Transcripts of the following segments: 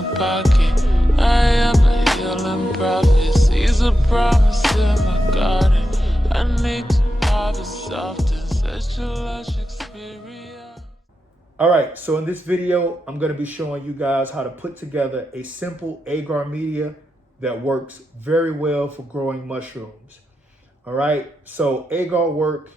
my pocket. I am a healing prophet. Seeds a promise in my garden. I need to harvest often. Such a lush experience. All right, so in this video, I'm going to be showing you guys how to put together a simple agar media that works very well for growing mushrooms. All right, so agar work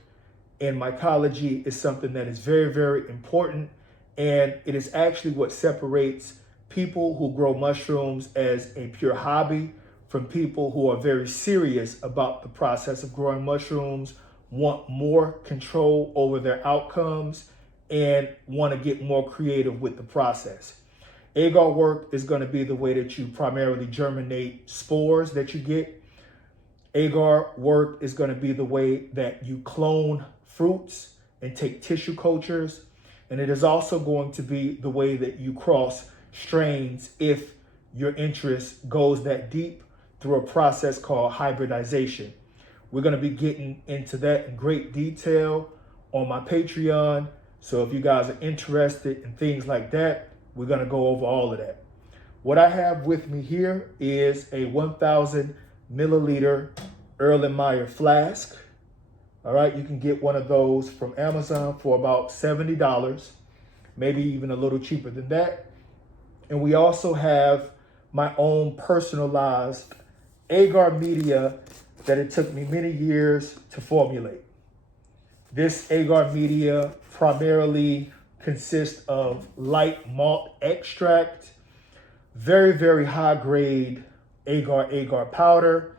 in mycology is something that is very, very important, and it is actually what separates people who grow mushrooms as a pure hobby from people who are very serious about the process of growing mushrooms, want more control over their outcomes, and want to get more creative with the process. Agar work is going to be the way that you primarily germinate spores that you get. Agar work is going to be the way that you clone fruits and take tissue cultures. And it is also going to be the way that you cross strains if your interest goes that deep through a process called hybridization. We're going to be getting into that in great detail on my Patreon. So if you guys are interested in things like that, we're going to go over all of that. What I have with me here is a 1,000 milliliter Erlenmeyer flask. All right, you can get one of those from Amazon for about $70, maybe even a little cheaper than that. And we also have my own personalized agar media that it took me many years to formulate. This agar media primarily consists of light malt extract, very, very high grade agar powder.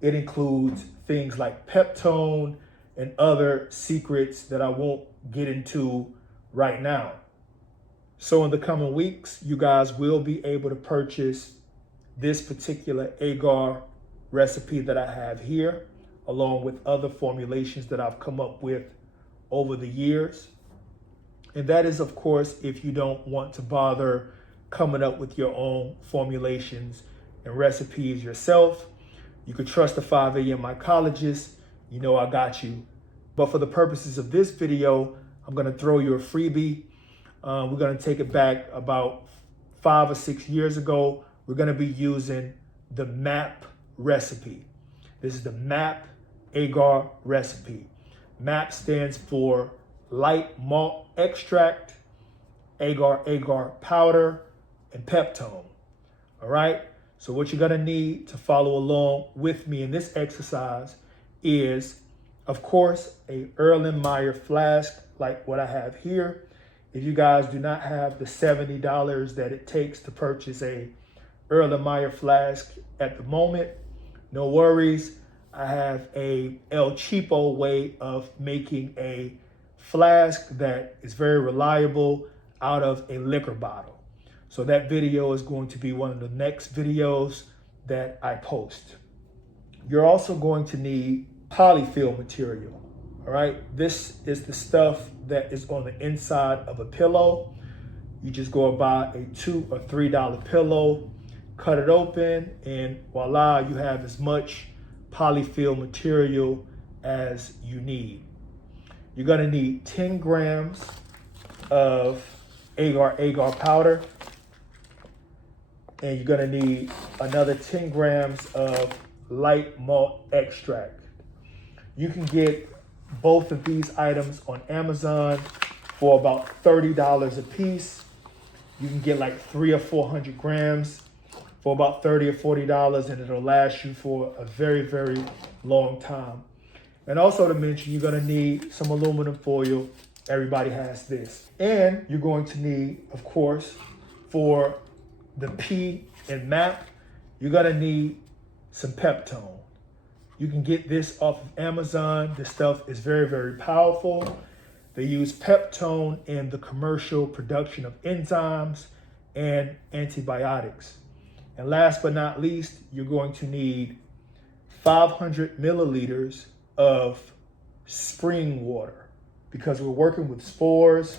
It includes things like peptone and other secrets that I won't get into right now. So in the coming weeks, you guys will be able to purchase this particular agar recipe that I have here, along with other formulations that I've come up with over the years. And that is, of course, if you don't want to bother coming up with your own formulations and recipes yourself. You can trust the 5 a.m. mycologist. You know I got you. But for the purposes of this video, I'm going to throw you a freebie. We're going to take it back about 5 or 6 years ago. We're going to be using the MAP recipe. This is the MAP agar recipe. MAP stands for light malt extract, agar powder, and peptone. All right. So what you're going to need to follow along with me in this exercise is, of course, a Erlenmeyer flask like what I have here. If you guys do not have the $70 that it takes to purchase a Erlenmeyer flask at the moment, no worries. I have a El Cheapo way of making a flask that is very reliable out of a liquor bottle. So that video is going to be one of the next videos that I post. You're also going to need polyfill material. All right, this is the stuff that is on the inside of a pillow. You just go and buy a $2 or $3 pillow, cut it open, and voila, you have as much polyfill material as you need. You're gonna need 10 grams of agar powder, and you're gonna need another 10 grams of light malt extract. You can get both of these items on Amazon for about $30 a piece. You can get like 300 or 400 grams for about $30 or $40, and it'll last you for a very, very long time. And also to mention, you're gonna need some aluminum foil. Everybody has this. And you're going to need, of course, for the P and MAP, you're gonna need some peptone. You can get this off of Amazon. This stuff is very, very powerful. They use peptone in the commercial production of enzymes and antibiotics. And last but not least, you're going to need 500 milliliters of spring water. Because we're working with spores,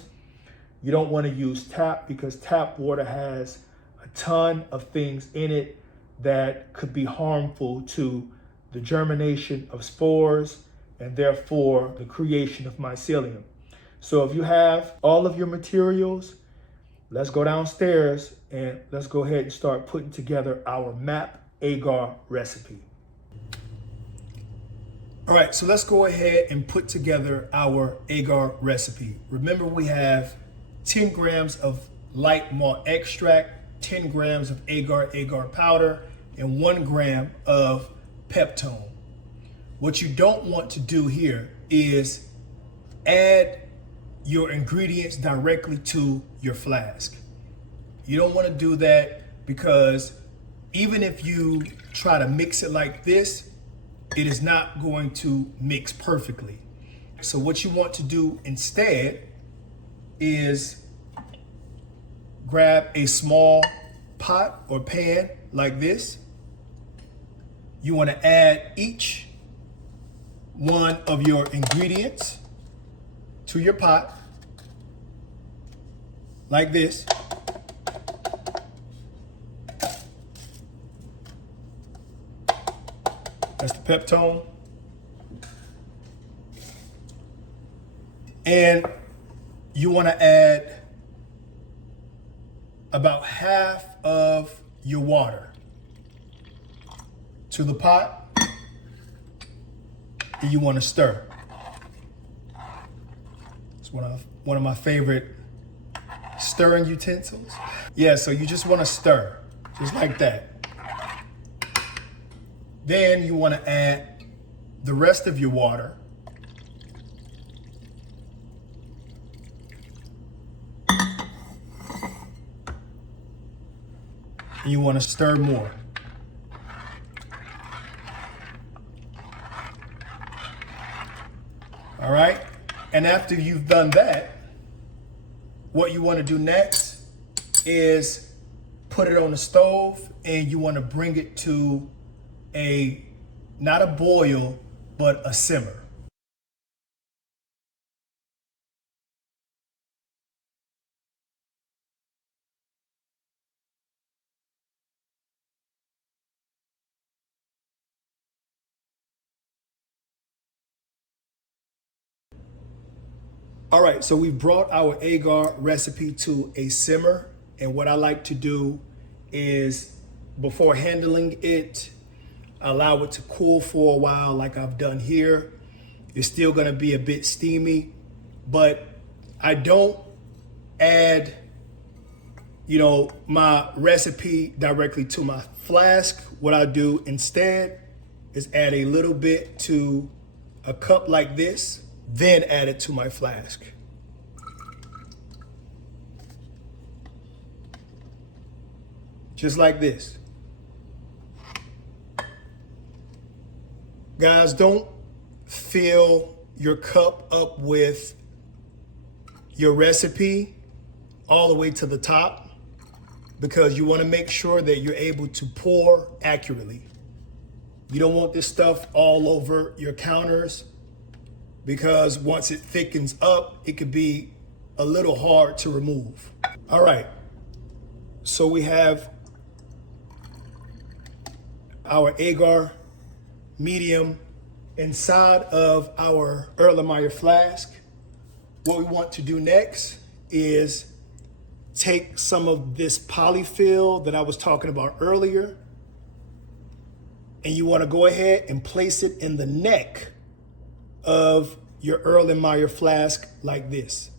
you don't want to use tap because tap water has a ton of things in it that could be harmful to the germination of spores and therefore the creation of mycelium. So if you have all of your materials, let's go downstairs and let's go ahead and start putting together our MAP agar recipe. All right, so let's go ahead and put together our agar recipe. Remember, we have 10 grams of light malt extract, 10 grams of agar powder, and 1 gram of peptone. What you don't want to do here is add your ingredients directly to your flask. You don't want to do that, because even if you try to mix it like this, it is not going to mix perfectly. So what you want to do instead is grab a small pot or pan like this. You want to add each one of your ingredients to your pot like this. That's the peptone. And you want to add about half of your water to the pot, and you want to stir. It's one of my favorite stirring utensils. Yeah, so you just want to stir, just like that. Then you want to add the rest of your water. And you want to stir more. All right? And after you've done that, what you want to do next is put it on the stove, and you want to bring it to not a boil, but a simmer. All right, so we brought our agar recipe to a simmer, and what I like to do is, before handling it, allow it to cool for a while like I've done here. It's still gonna be a bit steamy, but I don't add, my recipe directly to my flask. What I do instead is add a little bit to a cup like this, then add it to my flask. Just like this. Guys, don't fill your cup up with your recipe all the way to the top, because you want to make sure that you're able to pour accurately. You don't want this stuff all over your counters, because once it thickens up, it could be a little hard to remove. All right, so we have our agar medium inside of our Erlenmeyer flask. What we want to do next is take some of this polyfill that I was talking about earlier, and you want to go ahead and place it in the neck of your Erlenmeyer flask like this.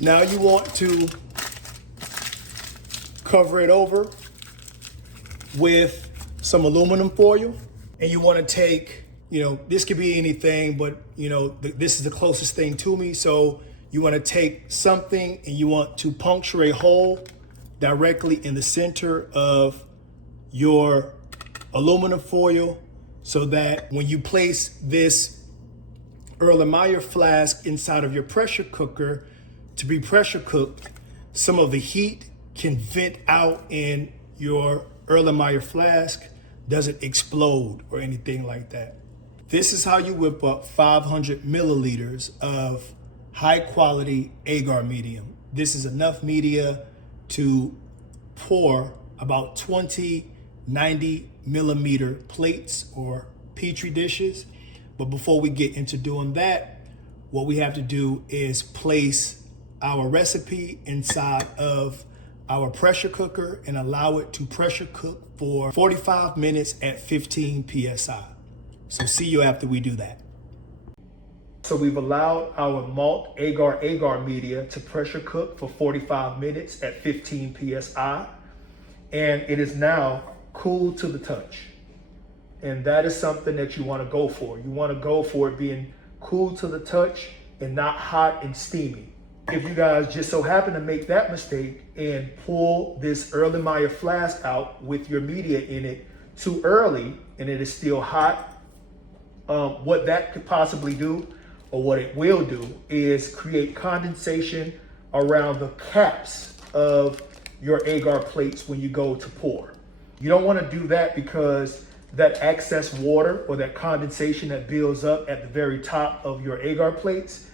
Now you want to cover it over with some aluminum foil, and you want to take, this could be anything, but this is the closest thing to me. So you want to take something and you want to puncture a hole directly in the center of your aluminum foil, so that when you place this Erlenmeyer flask inside of your pressure cooker to be pressure cooked, some of the heat can vent out in your Erlenmeyer flask, doesn't explode or anything like that. This is how you whip up 500 milliliters of high quality agar medium. This is enough media to pour about 20 90 millimeter plates or Petri dishes. But before we get into doing that, what we have to do is place our recipe inside of our pressure cooker and allow it to pressure cook for 45 minutes at 15 psi. So see you after we do that. So we've allowed our malt agar media to pressure cook for 45 minutes at 15 psi, and it is now cool to the touch. And that is something that you want to go for. You want to go for it being cool to the touch and not hot and steamy. If you guys just so happen to make that mistake and pull this Erlenmeyer flask out with your media in it too early and it is still hot, what that could possibly do, or what it will do, is create condensation around the caps of your agar plates when you go to pour. You don't want to do that because that excess water or that condensation that builds up at the very top of your agar plates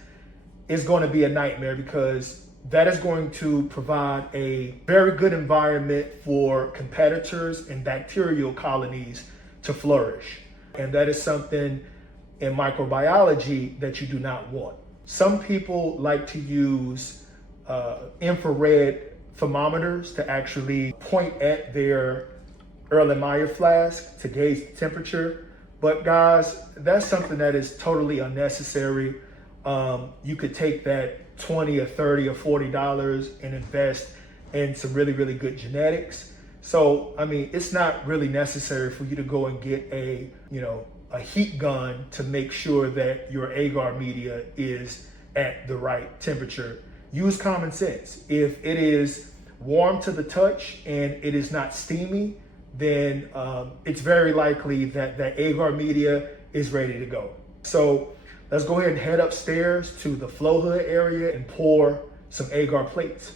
is going to be a nightmare, because that is going to provide a very good environment for competitors and bacterial colonies to flourish. And that is something in microbiology that you do not want. Some people like to use infrared thermometers to actually point at their Erlenmeyer flask to gauge the temperature. But guys, that's something that is totally unnecessary. You could take that $20 or $30 or $40 and invest in some really, really good genetics. So, I mean, it's not really necessary for you to go and get a heat gun to make sure that your agar media is at the right temperature. Use common sense. If it is warm to the touch and it is not steamy, then it's very likely that that agar media is ready to go. So let's go ahead and head upstairs to the flow hood area and pour some agar plates.